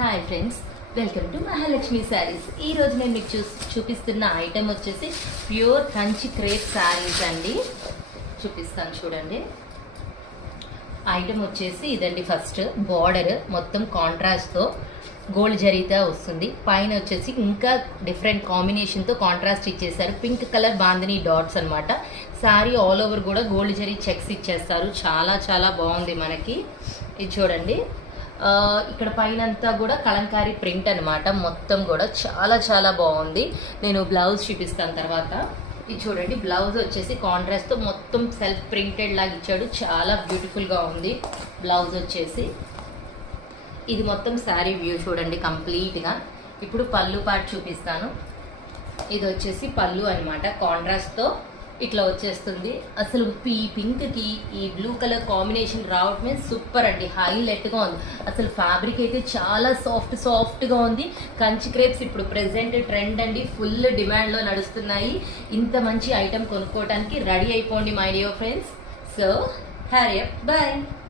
Hi friends, welcome to Mahalakshmi saris. ఈ రోజు నేను మీకు చూపిస్తున్న ఐటెం వచ్చేసి ప్యూర్ కంచి క్రేప్ శారీస్ అండి. చూపిస్తాను చూడండి. ఐటెం వచ్చేసి ఇదండి. ఫస్ట్ బార్డర్ మొత్తం కాంట్రాస్ట్తో గోల్డ్ జరీతో వస్తుంది. పైన వచ్చేసి ఇంకా డిఫరెంట్ కాంబినేషన్తో కాంట్రాస్ట్ ఇచ్చేసారు. పింక్ కలర్ బాందిని డాట్స్ అనమాట. శారీ ఆల్ ఓవర్ కూడా గోల్డ్ జరీ చెక్స్ ఇచ్చేస్తారు. చాలా చాలా బాగుంది మనకి. ఇది చూడండి. ఇక్కడ పైన అంతా కూడా కలంకారీ ప్రింట్ అనమాట. మొత్తం కూడా చాలా చాలా బాగుంది. నేను బ్లౌజ్ చూపిస్తాను తర్వాత. ఇది చూడండి. బ్లౌజ్ వచ్చేసి కాంట్రాస్ట్తో మొత్తం సెల్ఫ్ ప్రింటెడ్ లాగా ఇచ్చాడు. చాలా బ్యూటిఫుల్గా ఉంది బ్లౌజ్ వచ్చేసి. ఇది మొత్తం శారీ వ్యూ చూడండి కంప్లీట్గా. ఇప్పుడు పళ్ళు పార్ట్ చూపిస్తాను. ఇది వచ్చేసి పళ్ళు అనమాట. కాంట్రాస్ట్తో ఇట్లా వచ్చేస్తుంది. అసలు ఈ పింక్కి ఈ బ్లూ కలర్ కాంబినేషన్ రావడమే సూపర్ అండి. హైలైట్గా ఉంది. అసలు ఫ్యాబ్రిక్ అయితే చాలా సాఫ్ట్గా ఉంది. కంచి క్రేప్స్ ఇప్పుడు ప్రెసెంట్ ట్రెండ్ అండి. ఫుల్ డిమాండ్లో నడుస్తున్నాయి. ఇంత మంచి ఐటెం కొనుక్కోవడానికి రెడీ అయిపోండి my dear friends. So hurry up, bye.